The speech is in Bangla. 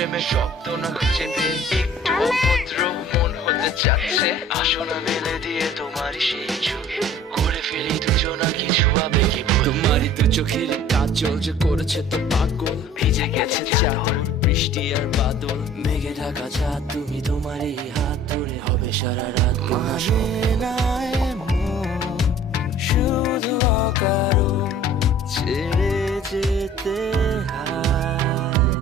প্রেমের শব্দ না খুঁজে পেয়ে একটু অভদ্র মন হতে চাচ্ছে। আসো না মেলে দিয়ে তোমারই সেই ছবি, করে ফেলি দুজনা কিছু আবেগে ভুল। তোমারই তো চোখের কাজল যে করেছে তো পাগল, ভিজে গেছে চাদর বৃষ্টি আর বাদল, মেঘে ঢাকা চাঁদ তুমি তোমার এই হাত ধরে হবে সারা রাত। মানে না এমন শুধু অকারণ ছেড়ে যেতে হয়।